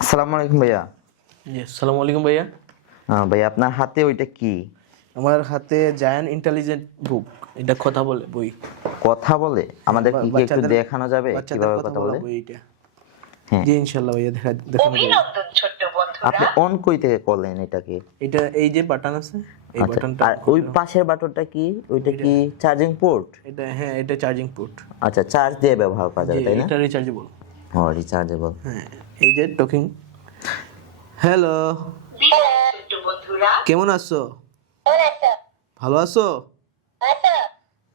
আসসালামু আলাইকুম ভাইয়া। জি আসসালামু আলাইকুম ভাইয়া। ভাইয়া আপনার হাতে ওইটা কি? আমার হাতে জায়ান্ট ইন্টেলিজেন্ট বুক, এটা কথা বলে বই। কথা বলে? আমাদের কি একটু দেখানো যাবে বাচ্চাদের কিভাবে কথা কথা বলা বলে? বই এটা। হ্যাঁ, জি ইনশাআল্লাহ ভাইয়া দেখানো যাবে। অভিনন্দন ছোট্ট বন্ধুরা। আপনি অন কই থেকে করলেন এটাকে? এটা এই যে বাটন আছে, এই আচ্ছা, বাটনটা। আর ওই পাশের বাটনটা কি? ওইটা কি চার্জিং পোর্ট? এটা হ্যাঁ, এটা চার্জিং পোর্ট। আচ্ছা, চার্জ দিয়ে ব্যবহার করা যাবে জি, তাই না? এটা রিচার্জেবল। রিচার্জেবল। হ্যাঁ, এই যে টকিং। হ্যালো, ছোট্ট বন্ধুরা, কেমন আছো? ভালো আছো?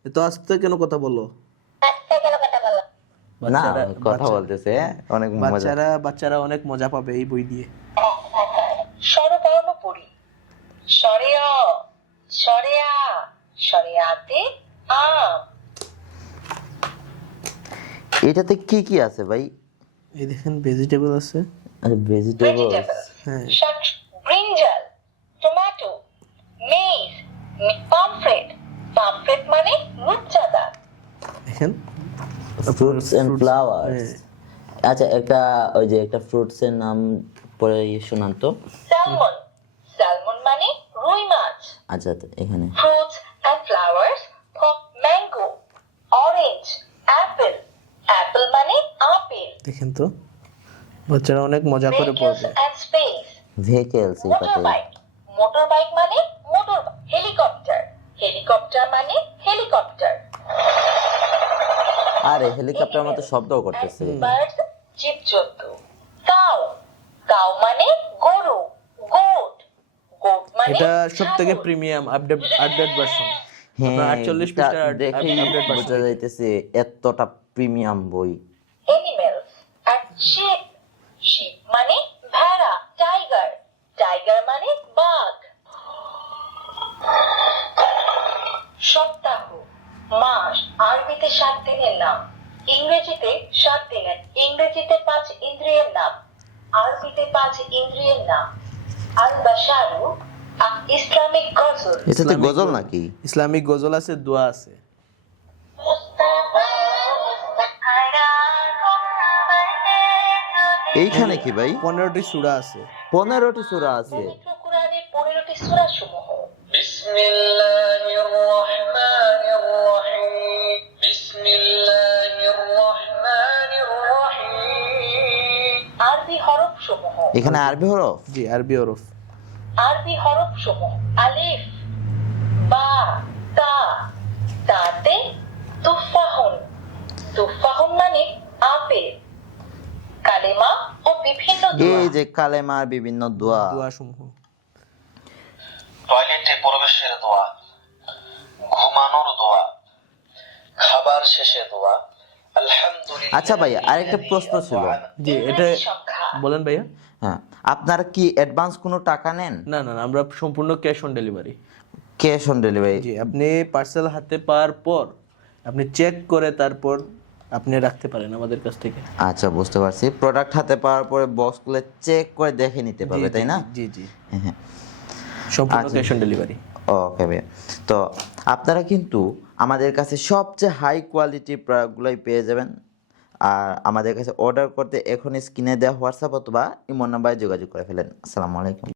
এত আস্তে কেন কথা বলো? না, কথা বলতেছে অনেক মজা। বাচ্চারা অনেক মজা পাবে এই বই দিয়ে। স্বরবর্ণ পড়ি। স্বরে অ, স্বরে আ, স্বরে আতে আম। এটাতে কি কি আছে ভাই? এই দেখেন ভেজিটেবল আছে। আচ্ছা, ভেজিটেবল। ভেজিটেবল, হ্যাঁ, শাক, brinjal, tomato, maids, pomfret. Pomfret মানে রূপচাঁদা। দেখেন ফ্রুটস এন্ড ফ্লাওয়ার্স। হ্যাঁ। আচ্ছা, ওই যে একটা ফ্রুটস এর নাম পড়ে শোনান তো। স্যালমন, স্যালমন মানে রুই মাছ। আচ্ছা, তো এখানে Fruits and flowers for mango, orange, apple. Apple মানে আপেল। দেখেন তো বাচ্চারা অনেক মজা করে Vehicles পড়বে। and space. ভেহিকলস এই পাতে। Motorbike. Motorbike মানে মোটর হেলিকপ্টার। হেলিকপ্টার মানে হেলিকপ্টার। আরে হেলিকপ্টার মতো শব্দও করতেছে। Birds জীবজন্তু। Cow. Cow মানে গরু। Goat. Goat মানে এটা সবথেকে ছাগল। Premium update version. হ্যাঁ, 48 এটা পৃষ্ঠার দেখেই আপডেট বোঝা ভার্সন। যাইতেছে এতটা প্রিমিয়াম বই। Animals and sheep. Sheep মানে ভেড়া। Tiger. Tiger মানে বাঘ। সপ্তাহ, মাস, আরবিতে 7 দিনের নাম, ইংরেজিতে 7 দিনের, ইংরেজিতে 5 ইন্দ্রিয়ের নাম, আরবিতে 5 ইন্দ্রিয়ের নাম। আল বাশারু, ইসলামিক গজল। এটাতে গজল নাকি? ইসলামিক গজল আছে, দোয়া আছে। এইখানে কি ভাই? 15টি সূরা আছে। 15টি সূরা আছে। পবিত্র কোরআনের 15টি সূরা সমূহ। বিসমিল্লাহির রহমানির রহিম। বিসমিল্লাহির রহমানির রহিম। আরবি হরফ সমূহ। এখানে আরবি হরফ? জি, আরবি হরফ। আরবি হরফ সমূহ। আলিফ, বা, তা। তাতে তুফাহুন। তুফাহুন মানে আপেল। কালেমা ও বিভিন্ন দোয়া। এই যে কালেমার বিভিন্ন দোয়া। দোয়া সমূহ। টয়লেটে প্রবেশের দোয়া, ঘুমানোর দোয়া, খাবার শেষে দোয়া। আলহামদুলিল্লাহ। আচ্ছা ভাই, আরেকটা প্রশ্ন ছিল। জি, এটা ইংরেজি সংখ্যা। বলেন ভাইয়া। হ্যাঁ, আপনারা কি অ্যাডভান্স কোনো টাকা নেন? না, আমরা সম্পূর্ণ cash on delivery. Cash on delivery? জি, আপনি পার্সেল হাতে পাওয়ার পর আপনি চেক করে তারপর আপনি রাখতে পারেন আমাদের কাছ থেকে। আচ্ছা, বুঝতে পারছি। প্রোডাক্ট হাতে পাওয়ার পরে বক্স খুলে চেক করে দেখে নিতে পারবে, তাই না? জি জি, হ্যাঁ। সম্পূর্ণ আচ্ছা। Cash on delivery. ওকে ভাইয়া, তো আপনারা কিন্তু আমাদের কাছে সবচেয়ে হাই কোয়ালিটি প্রোডাক্টগুলোই পেয়ে যাবেন। আর আমাদের কাছে অর্ডার করতে এখনই স্ক্রিনে দেওয়া হোয়াটসঅ্যাপ অথবা ইমো নাম্বারে যোগাযোগ করে ফেলেন। আসসালামু আলাইকুম।